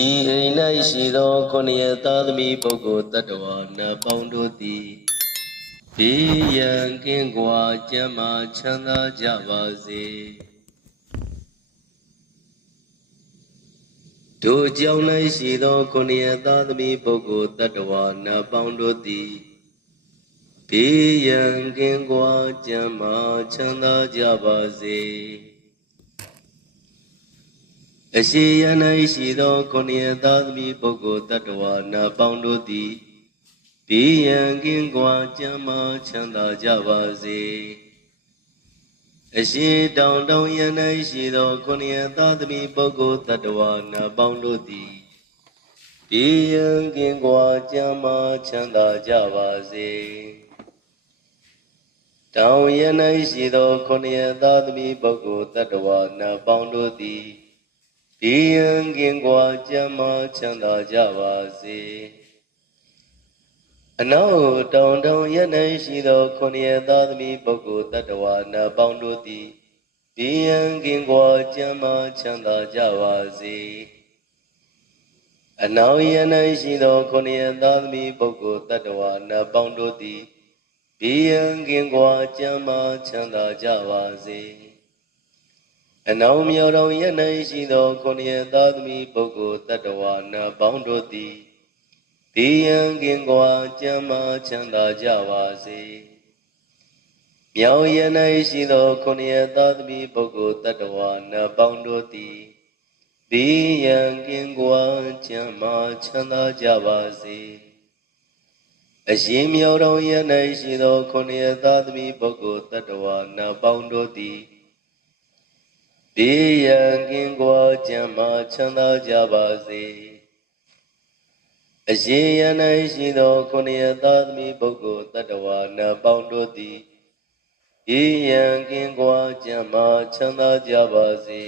ဤအိမ်၌ရှိသောခொနည်းသားသမီးပုဂ္ဂိုလ်တ attva နတ်ပေါင်းတို့သည်ဘေးရန်ကင်းကွာကျန်းမာချမ်းသာကြပါစေတို့ကြောင့်၌ရှိသောခொနည်းသားသမီးပုဂ္ဂိုလ်တ attva နတ်ပေါင်းတို့သည်ဘေးရန်ကင်းကွာကျန်းမာချမ်းသာကြပါစေအရှိယ၌ရှိသောခொနည်းသားသမီးပုဂ္ဂိုလ်တ attva နတ်ပေါင်းတို့သည်ဘေးရန်ကင်းကွာကျမ်းမာချမ်းသာကြပါစေအရှိတောင်တောင်ရန်၌ရှိသောခொနည်းသားသမီးပုဂ္ဂိုလ်တ attva နတ်ပေါင်းတို့သည်ဘေးရန်ကင်းကွာကျမ်းမာချမ်းသာကြပါစေတောင်ရန်၌ရှိသောခொနည်းသားသမီးပုဂ္ဂိုလ်တ attva နတ်ပေါင်းတို့သည်ဘေးရန်ကင်းကွာကျမ်းမာချမ်းသာကြပါစေအနောက်တောင်တောင်ရ၌ရှိသောခொနည်းသားသမီးပုဂ္ဂိုလ်တ attva နတ်ပေါင်းတို့သည်ဘေးရန်ကင်းကွာကျမ်းမာချမ်းသာကြပါစေအနောက်ရ၌ရှိသောခொနည်းသားသမီးပုဂ္ဂိုလ်တ attva နတ်ပေါင်းတို့သည်ဘေးရန်ကင်းကွာကျမ်းမာချမ်းသာကြပါစေအနောက်မြောက်တောင်ရ၌ရှိသောခொနည်းသားသမီးပုဂ္ဂိုလ်တ attva နတ်ပေါင်းတို့သည်ဘေးရန်ကင်းကွာကျမ်းမာချမ်းသာကြပါစေမြောက်ရ၌ရှိသောခொနည်းသားသမီးပုဂ္ဂိုလ်တ attva နတ်ပေါင်းတို့သည်ဘေးရန်ကင်းကွာကျမ်းမာချမ်းသာကြပါစေအရှင်မြောက်တောင်ရ၌ရှိသောခொနည်းသားသမီးပုဂ္ဂိုလ်တ attva နတ်ပေါင်းတို့သည်ဘေးရန်ကင်းကွာကျမ်းမာချမ်းသာကြပါစေအရှင်ရ၌ရှိသောခொနည်းသားသမီးပုဂ္ဂိုလ်တ attva နတ်ပေါင်းတို့သည်ဘေးရန်ကင်းကွာကျမ်းမာချမ်းသာကြပါစေ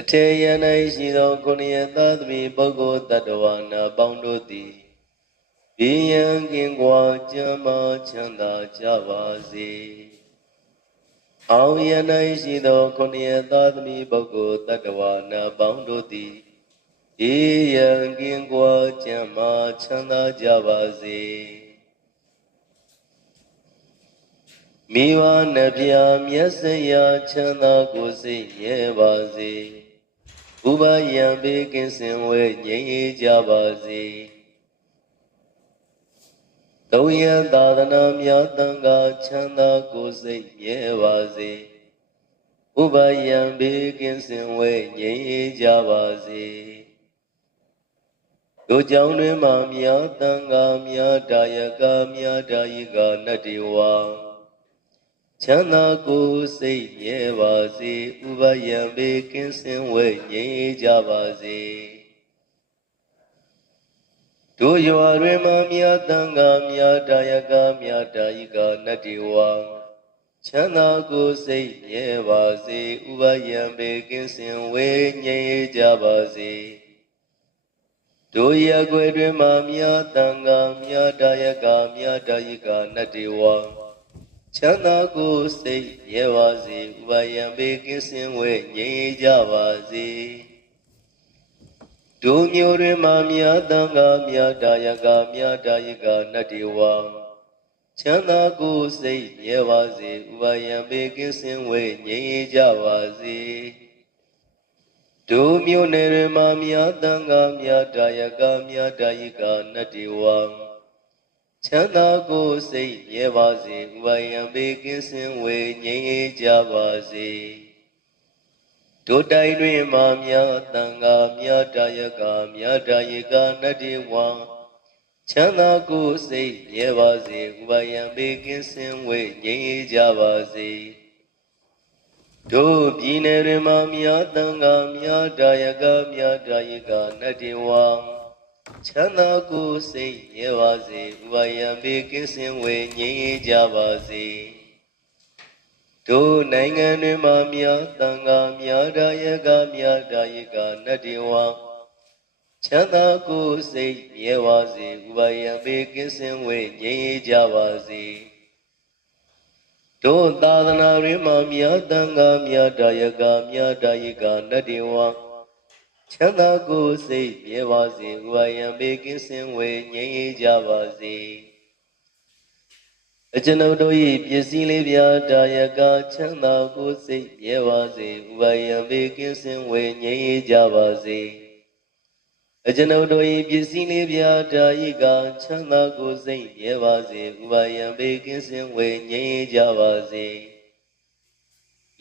အထေရ၌ရှိသောခொနည်းသားသမီးပုဂ္ဂိုလ်တ attva နတ်ပေါင်းတို့သည်ဘေးရန်ကင်းကွာကျမ်းမာချမ်းသာကြပါစေအောင်ရ၌ရှိသောခொနည်းသားသမီးပုဂ္ဂိုလ်တ attva နတ်ပေါင်းတို့သည်ဘေးရန်ကင်းကွာကျမ်းမာချမ်းသာကြပါစေမိဘနှဖျားမျက်စိရာချမ်းသာကိုယ်စိတ်မြဲပါစေဥပယံဘေးကင်းစင်ဝဲငြိမ်းအေးကြပါစေသုံးရန်သာသနာများသံဃာချမ်းသာကိုယ်စိတ်မြဲပါစေဥပယံဘေးကင်းစင်ဝဲငြိမ်းအေးကြပါစေတို့ကြောင့်တွင်မှမြတ်သံဃာမြတ်ဒါယကမြတ်ဒါယိကနတ္တိဝါချမ်းသာကိုယ်စိတ်မြဲပါစေဥပယံဘေးကင်းစင်ဝဲငြိမ်းအေးကြပါစေတို့ရွာတွင်မှမြတ်သံဃာမြတ်ဒါယကမြတ်ဒါယိကနတ္တိဝါချမ်းသာကိုယ်စိတ်မြဲပါစေဥပယံဘေးကင်းစင်ဝဲငြိမ်းအေးကြပါစေတို့ရက်ွယ်တွင်မှမြတ်သံဃာမြတ်ဒါယကမြတ်ဒါယိကနတ္တိဝါချမ်းသာကိုယ်စိတ်မြဲပါစေဥပယံဘေးကင်းစင်ဝဲငြိမ်းအေးကြပါစေတို့မျိုးတွင်မှမြတ်သံဃာမြတ်ဒါယကမြတ်ဒါယိကနတ္တိဝါချမ်းသာကိုယ်စိတ်မြဲပါစေဥပယံဘေးကင်းစင်ဝဲငြိမ်းအေးကြပါစေတို့မျိုးနယ်တွင်မှမြတ်သံဃာမြတ်ဒါယကမြတ်ဒါယိကနတ္တိဝါချမ်းသာကိုယ်စိတ်မြဲပါစေဥပယံဘေးကင်းစင်ဝဲငြိမ်းအေးကြပါစေတို့တိုင်းတွင်မှမြတ်သံဃာမြတ်ဒါယကမြတ်ဒါယိကနတ္တိဝါချမ်းသာကိုယ်စိတ်မြဲပါစေဥပယံဘေးကင်းစင်ဝဲငြိမ်းအေးကြပါစေတို့ပြည်နယ်တွင်မှမြတ်သံဃာမြတ်ဒါယကမြတ်ဒါယိကနတ္တိဝါချမ်းသာကိုယ်စိတ်မြဲပါစေဥပယံဘေးကင်းစင်ဝဲငြိမ်းအေးကြပါစေတို့နိုင်ငံတွင်မှမြတ်သံဃာမြတ်ဒါယကမြတ်ဒါယိကနတ္တိဝါချမ်းသာကိုယ်စိတ်မြဲပါစေဥပယံဘေးကင်းစင်ဝဲငြိမ်းအေးကြပါစေတို့သာသနာတွင်မှမြတ်သံဃာမြတ်ဒါယကမြတ်ဒါယိကနတ္တိဝါ ချမ်းသာကိုယ်စိတ်မြဲပါစေဥပါယံဘေကင်းစင်ဝေငြိမ်းရကြပါစေအကျွန်ုပ်တို့၏ပစ္စည်းလေးပြာတာယကချမ်းသာကိုယ်စိတ်မြဲပါစေဥပါယံဘေကင်းစင်ဝေငြိမ်းရကြပါစေအကျွန်ုပ်တို့၏ပစ္စည်းလေးပြာတာယကချမ်းသာကိုယ်စိတ်မြဲပါစေဥပါယံဘေကင်းစင်ဝေငြိမ်းရကြပါစေ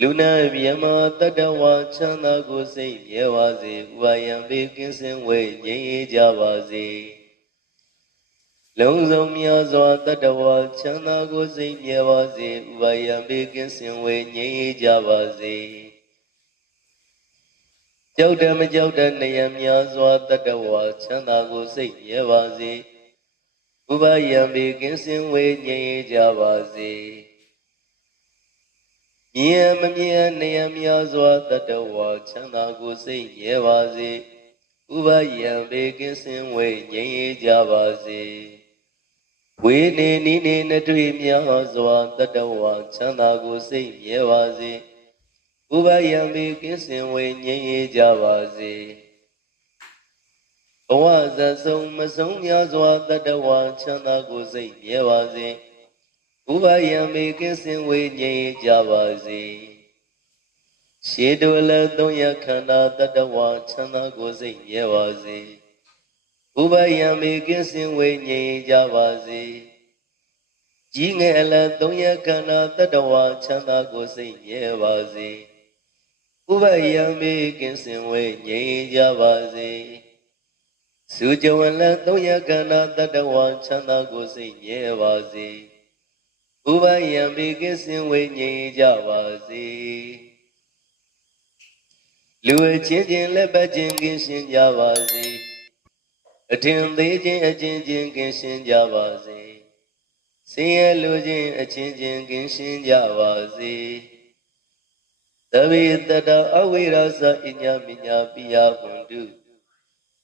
လူနာမြမတတ္တဝါချမ်းသာကိုယ်စိတ်မြဲပါစေဥပါယံဘေကင်းစင်ဝေငြိမ်းရကြပါစေလုံးစုံများစွာတတ္တဝါချမ်းသာကိုယ်စိတ်မြဲပါစေဥပါယံဘေကင်းစင်ဝေငြိမ်းရကြပါစေကြောက်တယ်မကြောက်တဲ့နေရများစွာတတ္တဝါချမ်းသာကိုယ်စိတ်မြဲပါစေဥပါယံဘေကင်းစင်ဝေငြိမ်းရကြပါစေမြင်မမြင်နေရများစွာတတ္တဝါချမ်းသာကိုယ်စိတ်မြဲပါစေဥပါယံဘေကင်းစင်ဝေငြိမ်းရကြပါစေဝေနေနိနေနတွေ့များစွာတတ္တဝါချမ်းသာကိုယ်စိတ်မြဲပါစေဥပါယံဘေကင်းစင်ဝေငြိမ်းရကြပါစေဘဝဇတ်ဆုံးမဆုံးများစွာတတ္တဝါချမ်းသာကိုယ်စိတ်မြဲပါစေဥပါယံဘေကင်းစင်ဝေငြိမ်းရကြပါစေရှေတုလည်းသုံးရခန္ဓာတတ္တဝါချမ်းသာကိုယ်စိတ်မြဲပါစေဥပါယံဘေကင်းစင်ဝေငြိမ်းရကြပါစေကြီးငယ်အလည်းသုံးရခန္ဓာတတ္တဝါချမ်းသာကိုယ်စိတ်မြဲပါစေဥပါယံဘေကင်းစင်ဝေငြိမ်းရကြပါစေစုကြဝလည်းသုံးရခန္ဓာတတ္တဝါချမ်းသာကိုယ်စိတ်မြဲပါစေဥပါယံဘေကင်းစင်ဝေငြိမ်းရကြပါစေလူအချင်းချင်းလက်ပတ်ချင်းကင်းရှင်းကြပါစေအထင်သေးခြင်းအချင်းချင်းကင်းရှင်းကြပါစေဆင်းရဲလူချင်းအချင်းချင်းကင်းရှင်းကြပါစေသဗ္ဗေတတ္တအဝိရဇအညမညာပိယဟွန္တု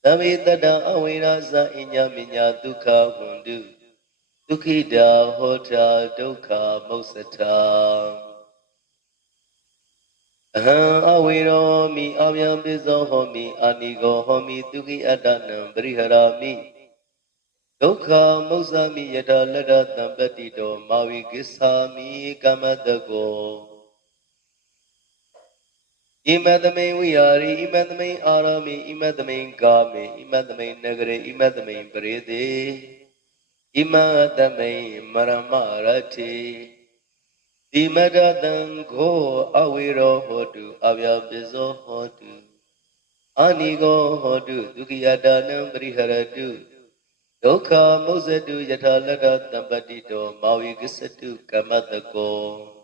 သဗ္ဗေတတ္တအဝိရဇအညမညာဒုက္ခဟွန္တုဒုက္ခိတာဟောတာဒုက္ခမုစ္စတာအဟံအဝိရောမိအဗျံပိဇောဟောမိအာနိဂောဟောမိဒုက္ခိအတ္တနံပရိဟရာမိဒုက္ခမုစ္စမိယတလတ္တတံပတ္တိတောမာဝိကိသာမိကမ္မတကောဣမတမိန်ဝိဟာရိဣမတမိန်အာရမိဣမတမိန်ကာမေဣမတမိန်နဂရေဣမတမိန်ပရိသေဣမတမိန်မရမရတိတိမတတံခောအဝိရောဟောတုအဗျာပိဇောဟောတုအာနိဂောဟောတုဒုက္ခိယတာနံပရိဟရတုဒုက္ခမုစ္စတုယထာလတ္တတံပတ္တိတောမာဝိကစ္စတုကမ္မတကော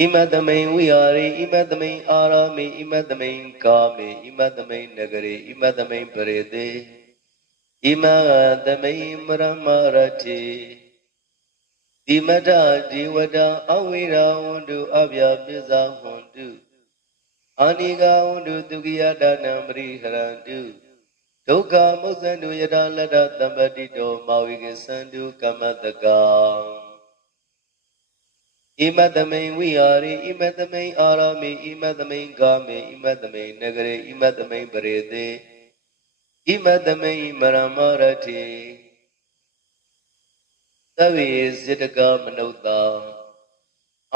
ဣမတမိန်ဝိဟာရိဣမတမိန်အာရမိဣမတမိန်ကာမေဣမတမိန်နဂရေဣမတမိန်ပရိသေဣမတမိန်မရမရတိတိမတဒီဝတအဝိရာဝန္တုအဗျာပိဇာဟွန္တုအာနိဂဝန္တုဒုက္ခိယတာနံပရိဟရန္တုဒုက္ခမုစ္စန္တုယထာလတ္တတံပတ္တိတောမာဝိကိသန္တုကမ္မတကံဣမတမိန်ဝိဟာရိဣမတမိန်အာရမိဣမတမိန်ကာမေဣမတမိန်နဂရေဣမတမိန်ပရိသေဣမတမိန်မရမရတိသဗ္ဗေစေတကမနုဿာ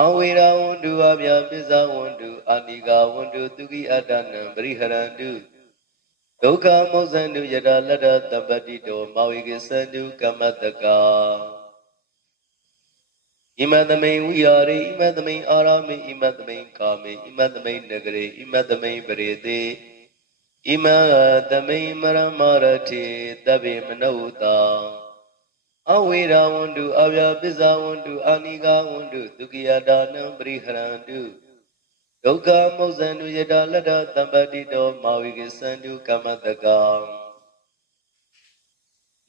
အဝိရာဝန္တုအဗျာပိဇာဝန္တုအာနိဂဝန္တုဒုက္ခိအတ္တနံပရိဟရန္တုဒုက္ခမုစ္စန္တုယထာလတ္တတံပတ္တိတောမာဝိကိသန္တုကမ္မတကံဣမတမိန်ဝိဟာရိဣမတမိန်အာရမိဣမတမိန်ကာမေဣမတမိန်နဂရေဣမတမိန်ပရိသေဣမတမိန်မရမရတိသဗ္ဗေမနုဿာအဝိရာဝန္တုအဗျာပိဇာဝန္တုအာနိဂဝန္တုဒုက္ခိယတာနံပရိဟရန္တုဒုက္ခမုစ္စန္တုယထာလတ္တတံပတ္တိတောမာဝိကိသန္တုကမ္မတကံ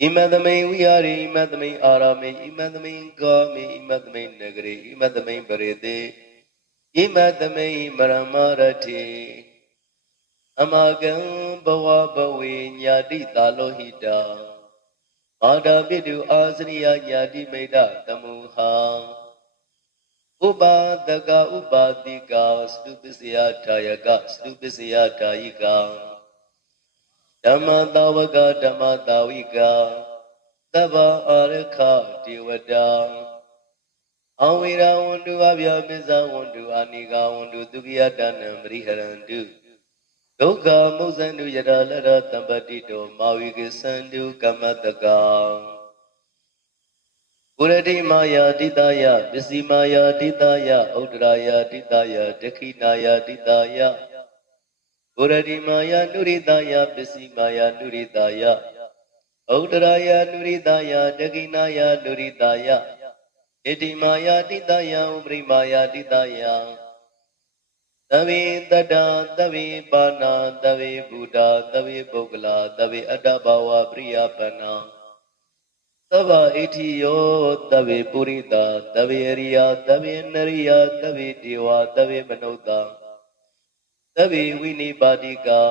ဣမတမိန်ဝိဟာရိဣမတမိန်အာရမိဣမတမိန်ကာမေဣမတမိန်နဂရေဣမတမိန်ပရိသေဣမတမိန်မရမရတိအမကံဘဝဘဝေညာတိတာလောဟိတာမာတာပိတုအာစရိယညာတိမိတ္တတမုဟာ ဥပါဒကဥပါတိကာစတုပစ္စယထာယကစတုပစ္စယထာယိကာဓမ္မတာဝကဓမ္မတာဝိကာသဗ္ဗအာရခတေဝတာအဝိရဝန္တုအဗျာပိဇဝန္တုအာနိကဝန္တုဒုက္ခယတနံပရိဟရန္တုဒုက္ခမုဇ္ဇန္တုယတလရတံပတိတောမာဝိကိသန္တုကမ္မတကံပုရတိမာယာတိတယပစ္စည်းမာယာတိတယဥဒ္ဒရာယာတိတယဒက္ခိနာယာတိတယပုရတိမာယာနုရိတယပစ္စည်းမာယာနုရိတယဥဒ္ဒရာယာနုရိတယဒက္ခိနာယာနုရိတယဣတိမာယာတိတယဥပရိမာယာတိတယသဗ္ဗေတတ္တသဗ္ဗေပါဏာသဗ္ဗေဘုဒ္ဓသဗ္ဗေပုဂ္ဂလာသဗ္ဗေအတ္တဘာဝပရိယပဏ္ဏသဗ္ဗဣတိယောသဗ္ဗေပုရိသသဗ္ဗေအရိယသဗ္ဗေနရိယသဗ္ဗေဒေဝသဗ္ဗေမနုဿသဗ္ဗေဝိနိပါတိကံ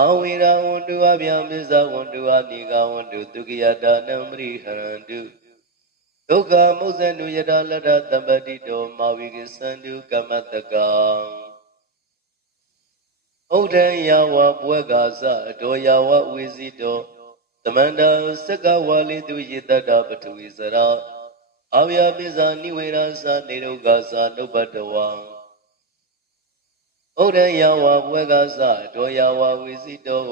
အဝိရဝန္တုအဗျာမစ္ဆဝန္တုအနိကဝန္တုဒုက္ခယတနံပရိဟရန္တုဒုက္ခမုဇ္ဇန္တုယတလတ္တတံပတိတောမာဝိကိသန္တုကမ္မတကံဥဒ္ဒံယဝဘွဲကာသအတောယဝဝေစီတောသမန္တစက္ကဝါလိတုယေတတ္တပထဝီစရာအဗျာပိဇာနိဝေရသနေရုဂသနုပတဝံဥဒ္ဒံယဝဘွဲကာသအတောယဝဝေစီတော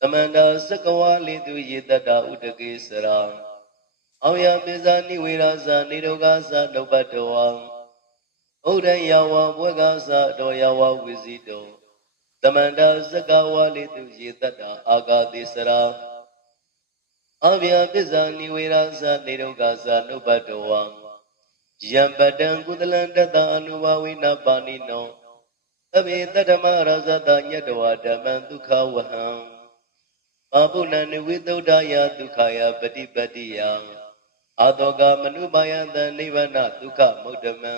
သမန္တစက္ကဝါလိတုယေတတ္တဥဒကေစရာအဗျာပိဇာနိဝေရသနေရုဂသနုပတဝံဥဒ္ဒံယဝဘွဲကာသအတောယဝဝေစီတောသမန္တစက္ကဝါလိတုယေတတ္တအာဂတိစရာအဗျာပိဇာနိဝေရသနေရုဂသနုပတဝံယံပတံကုသလံတတအနုဘဝိနပါဏိနောသဗ္ဗေတတ္တမရဇတညတဝဓမ္မံဒုက္ခဝဟံပါပုဏ္ဏနိဝိသုဒ္ဓယဒုက္ခယပฏิပတ္တိယအာတောကမနုပါယံတနိဗ္ဗာနဒုက္ခမုဒ္ဓမံ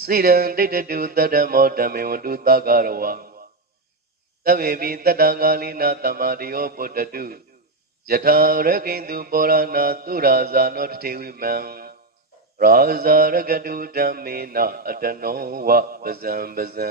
စိရံတိတတုတတ္တမောဓမ္မေဝတုသကရဝံသဗ္ဗေပိတတ္တဂာလိနာတမ္မာတိယောပုတ္တတုယထာရကိန္တုပောရဏသုရာဇာနောတထေဝိမံရာဇာရကတုဓမ္မေနအတနောဝပဇံပဇံ